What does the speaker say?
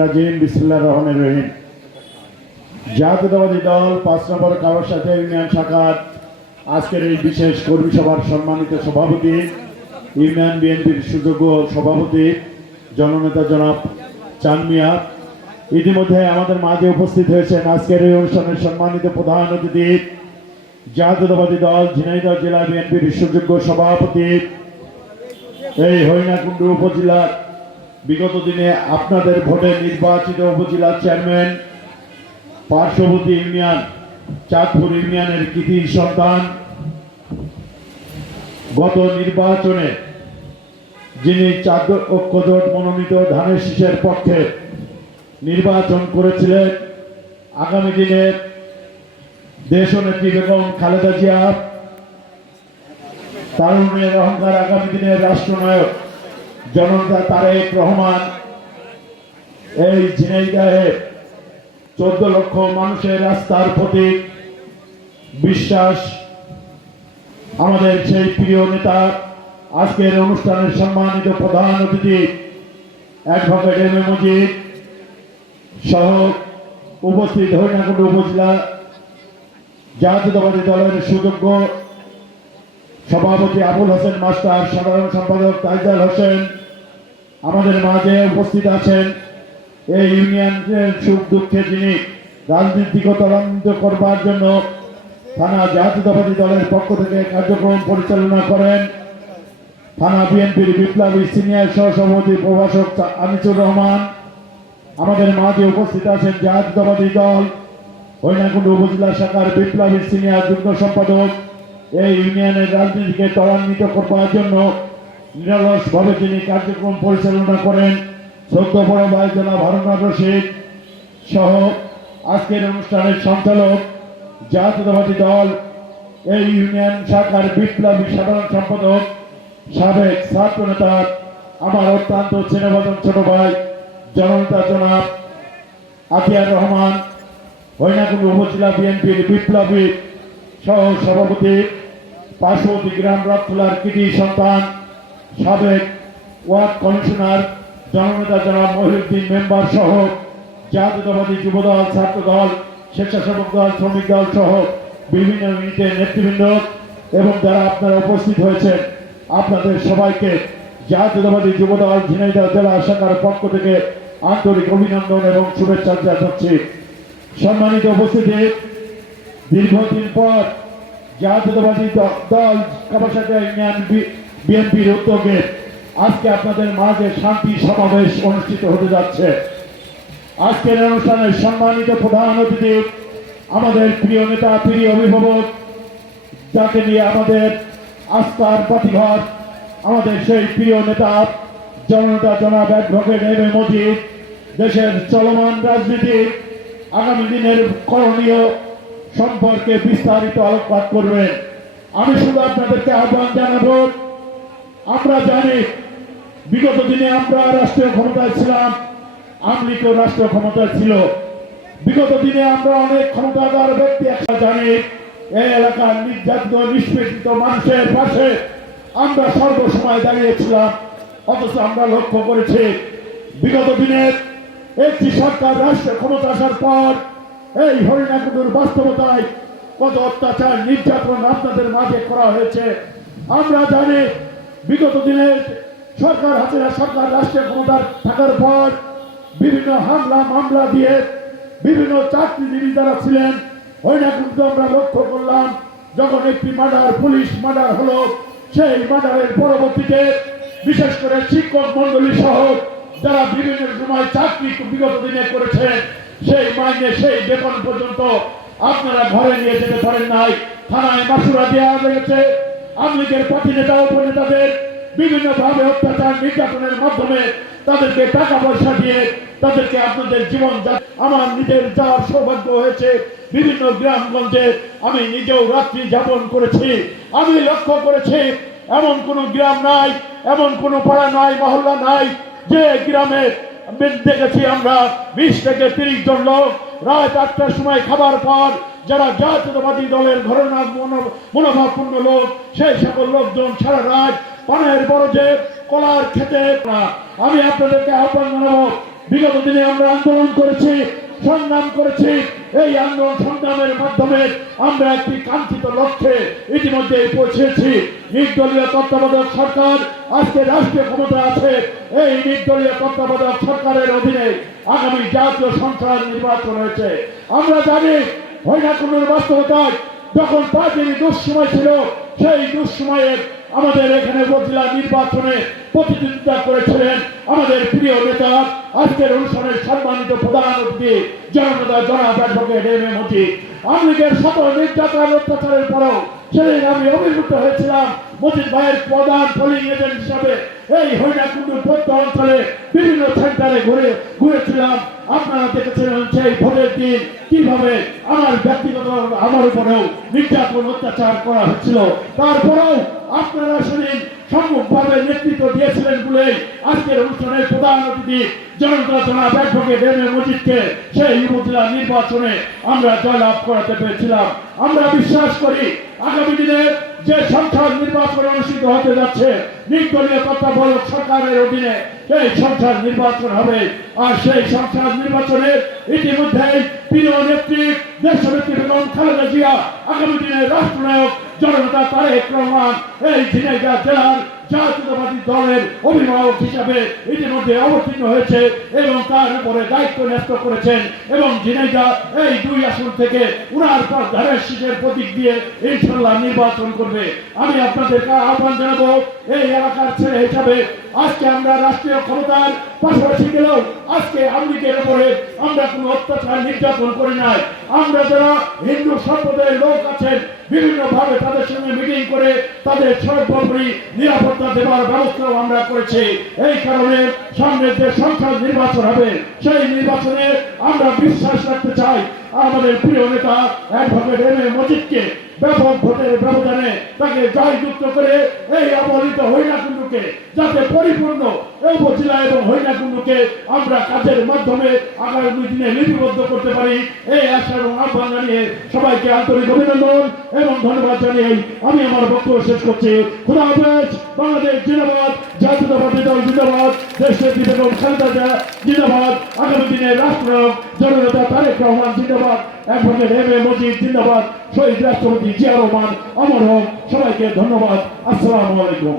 রাজিম বিসমিল্লাহ রহমান রহিম। জাতীয়তাবাদী দল পাঁচ নম্বর কারোর সাথে ইউনিয়ন শাখার আজকের এই বিশেষ কর্মী সভার সম্মানিত সভাপতি, ইউনিয়ন বিএনপির সুযোগ্য সভাপতি, জননেতা জনাব চান মিয়া। ইতিমধ্যে আমাদের মাঝে উপস্থিত হয়েছেন আজকের এই অনুষ্ঠানের সম্মানিত প্রধান অতিথি, জাতীয়তাবাদী দল ঝিনাইদহ জেলা বিএনপির সুযোগ্য সভাপতি, এই হরিণাকুণ্ড উপজেলার বিগত দিনে আপনাদের ভোটে নির্বাচিত উপজেলা চেয়ারম্যান পার্শ্ববর্তী ইউনিয়ন, চাঁদপুর ইউনিয়নের কৃতি সন্তান, গত নির্বাচনে যিনি চাঁদ ঐক্যজোট মনোনীত ধানের শীষের পক্ষে নির্বাচন করেছিলেন, আগামী দিনে দেশনেত্রী বেগম খালেদা জিয়া তারুণের অহংকার আগামী দিনের রাষ্ট্রনায়ক জনতা তারেক রহমান, এই ঝিনাইদাহে চোদ্দ লক্ষ মানুষের রাস্তার প্রতি বিশ্বাস আমাদের সেই প্রিয় নেতা, আজকের অনুষ্ঠানের সম্মানিত প্রধান অতিথি, অ্যাডভোকেট এম এ মজিদ সহ উপস্থিত হরিণাকুণ্ড উপজেলা জাতীয়তাবাদী দলের সুযোগ্য সভাপতি আবুল হোসেন মাস্টার, সাধারণ সম্পাদক তাইজাল হোসেন আমাদের মাঝে উপস্থিত আছেন এই ইউনিয়নের সুখ দুঃখে যিনি রাজনীতিক তদন্ত করবার জন্য থানা জাতীয়তাবাদী দলের পক্ষ থেকে কার্যক্রম পরিচালনা করেন থানা বিএনপির বিপ্লবী সিনিয়র সহসভাপতি প্রভাষক আনিসুর রহমান। আমাদের মাঝে উপস্থিত আছেন জাতীয়তাবাদী দল হরিণাকুণ্ড উপজেলা শাখার বিপ্লবী সিনিয়র যুগ্ম সম্পাদক। এই ইউনিয়নের রাজনীতিকে ত্বরান্বিত করবার জন্য নিরলসভাবে তিনি কার্যক্রম পরিচালনা করেন। সদ্য বড় ভাই জেলা ভারতনাথ রশিদ সহ আজকের অনুষ্ঠানের সঞ্চালক জাতীয়তাবাদী দল, এই ইউনিয়ন শাখার বিপ্লবী সাধারণ সম্পাদক, সাবেক ছাত্র নেতা, আমার অত্যন্ত চেনাবাদন ছোট ভাই জনতা জনাব আতিয়ার রহমান হরিণাকুণ্ড উপজেলা বিএনপির বিপ্লবী সহ সভাপতি পার্শ্ববর্তী গ্রাম রথখোলার কৃতি সন্তান সাবেক ওয়ার্ড কমিশনার জননেতা জনাব মহিউদ্দিন মেম্বার সহ জাতীয়তাবাদী যুবদল ছাত্র দল স্বেচ্ছাসেবক দল, শ্রমিক দল সহ বিভিন্ন ইউনিটের নেতৃবৃন্দ এবং যারা আপনারা উপস্থিত হয়েছেন, আপনাদের সবাইকে জাতীয়তাবাদী যুবদল, ঝিনাইদহ জেলা শাখার পক্ষ থেকে আন্তরিক অভিনন্দন এবং শুভেচ্ছা জানাচ্ছি। সম্মানিত উপস্থিতি, দীর্ঘদিন পর জাতীয়তাবাদী দল বি- বিএনপির উদ্যোগে আজকে আপনাদের মাঝে শান্তি সমাবেশ অনুষ্ঠিত হতে যাচ্ছে। আজকের অনুষ্ঠানের সম্মানিত প্রধান অতিথি, আমাদের প্রিয় নেতা, প্রিয় অভিভাবক, যাকে নিয়ে আমাদের আস্থার পাতিঘর আমাদের সেই প্রিয় নেতা, জনতা জনাব অ্যাডভোকেট এম এ দেশের চলমান রাজনীতি, আগামী দিনের করণীয় সম্পর্কে বিস্তারিত আলোকপাত করবেন। আমি শুধু আপনাদেরকে আহ্বান জানাব আমরা জানি, বিগত দিনে আমরা রাষ্ট্রীয় ক্ষমতায় ছিলাম আমলিকেও রাষ্ট্রীয় ক্ষমতায় ছিল। বিগত দিনে আমরা অনেক ক্ষমতাধর ব্যক্তি একটা জানি, এই এলাকার নির্যাতিত, নিষ্পেষিত মানুষের পাশে আমরা সর্বসময় দাঁড়িয়েছিলাম, অথচ আমরা লক্ষ্য করেছি, বিগত দিনে একটি সরকার রাষ্ট্র ক্ষমতা আসার পর এই হরিণাকুণ্ডুর বাস্তবতায় কত অত্যাচার, নির্যাতন আপনাদের মাঝে করা হয়েছে। আমরা জানি বিগত দিনে সরকার হাসিনা সরকার রাষ্ট্রীয় ক্ষমতার থাকার পর বিভিন্ন হামলা, মামলা দিয়ে বিভিন্ন চাকরিজীবী যারা ছিলেন হরিণাকুণ্ড আমরা লক্ষ্য করলাম, যখন একটি মার্ডার, পুলিশ মার্ডার হলো, সেই মার্ডারের পরবর্তীতে বিশেষ করে শিক্ষক মন্ডলী সহ যারা বিভিন্ন সময় চাকরি বিগত দিনে করেছেন সেই মাইনে, সেই বেতন পর্যন্ত আপনারা ঘরে নিয়ে যেতে পারেন নাই। থানায় মাসুরা দেওয়া হয়েছে। আমলিগের পার্টি নেতা উপনেতাদের বিভিন্ন ভাবে অত্যাচার নির্যাতনের মাধ্যমে তাদেরকে টাকা পয়সা দিয়ে তাদেরকে আপনাদের জীবন আমার নিজের যাওয়ার সৌভাগ্য হয়েছে। বিভিন্ন গ্রামগঞ্জে আমি নিজেও রাত্রি যাপন করেছি। আমি লক্ষ্য করেছি, এমন কোন গ্রাম নাই, এমন কোন পাড়া নাই, মহল্লা নাই। যে গ্রামে দেখেছি আমরা বিশ থেকে তিরিশ জন লোক রাত আটটার সময় খাবার পর যারা জাতীয়তাবাদী দলের ঘটনা মনোভাবপূর্ণ লোক, সেই সকল লোকজন সারা রাত পানের বরজে কলার খেতে আমি আপনাদেরকে আহ্বান জানাব। বিগত দিনে আমরা আন্দোলন করেছি। সংগ্রাম করেছি। এই আন্দোলন সংগ্রামের মাধ্যমে আমরা একটি কাঙ্ক্ষিত লক্ষ্যে ইতিমধ্যে পৌঁছেছি। নির্দলীয় তত্ত্বাবধায়ক সরকার, আজকে রাষ্ট্রীয় ক্ষমতা আছে, এই নির্দলীয় তত্ত্বাবধায়ক সরকারের অধীনে আগামী জাতীয় সংসদ নির্বাচন হয়েছে। আমরা জানি হইনাকুণ্ডুর বাস্তবতায়, যখন পার্টির দুঃসময় ছিল, সেই দুঃসময়ের আমাদের এখানে উপজেলা নির্বাচনে প্রতিদ্বন্দ্বিতা করেছিলেন আমাদের প্রিয় নেতা, আজকের অনুষ্ঠানের সম্মানিত প্রধান অতিথি জনতা জনাব অ্যাডভোকেট এম এ মজি আওয়ামী সকল নির্যাতন, অত্যাচারের পরেও সেদিন আমি অভিভূত হয়েছিলাম, মজিদ ভাইয়ের প্রধান পোলিং এজেন্ট হিসাবে। এই হরিণাকুণ্ডুর প্রত্য অঞ্চলে বিভিন্ন সেন্টারে ঘুরে ঘুরেছিলাম। আপনারা দেখেছিলেন সেই ভোটের দিন কীভাবে আমার ব্যক্তিগত আমার উপরেও নির্যাতন, অত্যাচার করা হচ্ছিল। তারপরেও আপনারা সেদিন সম্মুখভাবে নেতৃত্ব দিয়েছিলেন বলে আজকের অনুষ্ঠানের প্রধান অতিথি জনতা জনাব অ্যাডভোকেট এম এ মজিদকে সেই উপজেলা নির্বাচনে আমরা জয়লাভ করাতে পেরেছিলাম। আমরা বিশ্বাস করি, আগামী দিনে যে সংসদ নির্বাচন অনুষ্ঠিত হতে যাচ্ছে, নির্দলীয় তত্ত্বাবধায়ক সরকারের অধীনে এই সংসদ নির্বাচন হবে। আর সেই সংসদ নির্বাচনে ইতিমধ্যে প্রিয় নেত্রী, দেশনেত্রী বেগম খালেদা জিয়া, আগামী দিনে রাষ্ট্রনায়ক জনতা তারেক রহমান এই ঝিনাইদা জেলার জাতীয়তাবাদী দলের অভিভাবক হিসাবে ইতিমধ্যে অবতীর্ণ হয়েছে এবং তার উপরে দায়িত্ব ন্যস্ত করেছেন এবং ঝিনাইদহ এই দুই আসন থেকে উনার পর ধারের শীতের প্রতীক দিয়ে ইনশাল্লাহ নির্বাচন করবে। আমি আপনাদেরকে আহ্বান জানাব, এই এলাকার ছেলে হিসাবে আজকে আমরা রাষ্ট্রীয় ক্ষমতার পাশাপাশি গেলেও আজকে আমলিকের উপরে আমরা কোনো অত্যাচার নির্যাতন করি নাই। আমরা যারা হিন্দু সম্প্রদায়ের লোক আছেন বিভিন্ন ভাবে তাদের সঙ্গে মিটিং করে তাদের সর্বোপরি নিরাপত্তা দেওয়ার ব্যবস্থাও আমরা করেছি। এই কারণে সামনে যে সংসদ নির্বাচন হবে, সেই নির্বাচনে আমরা বিশ্বাস রাখতে চাই। আমাদের প্রিয় নেতা অ্যাডভোকেট এম এ মজিদকে ব্যাপক ভোটের ব্যবধানে তাকে জয়যুক্ত করে এই অবহেলিত হইনাকুণ্ডুকে যাতে পরিপূর্ণ এই উপজেলা এবং হইনাকুণ্ডুকে আমরা কাজের মাধ্যমে আগামী দুই দিনে লিপিবদ্ধ করতে পারি। এই আশা এবং আহ্বান জানিয়ে সবাইকে আন্তরিক অভিনন্দন এবং ধন্যবাদ জানিয়ে আমি আমার বক্তব্য শেষ করছি। খুদা হাফেজ, বাংলাদেশ জিন্দাবাদ, জাতীয়তাবাদী দল জিন্দাবাদ দেশের বেগম খালেদা জিন্দাবাদ, আগামী দিনে রাষ্ট্রনায়ক জননেতা তারেক রহমান জিন্দাবাদ অ্যাডভোকেট এম এ মজিদ জিন্দাবাদ। শহীদ রাষ্ট্রপতি জিয়া রহমান অমর হোক সবাইকে ধন্যবাদ আসসালামু আলাইকুম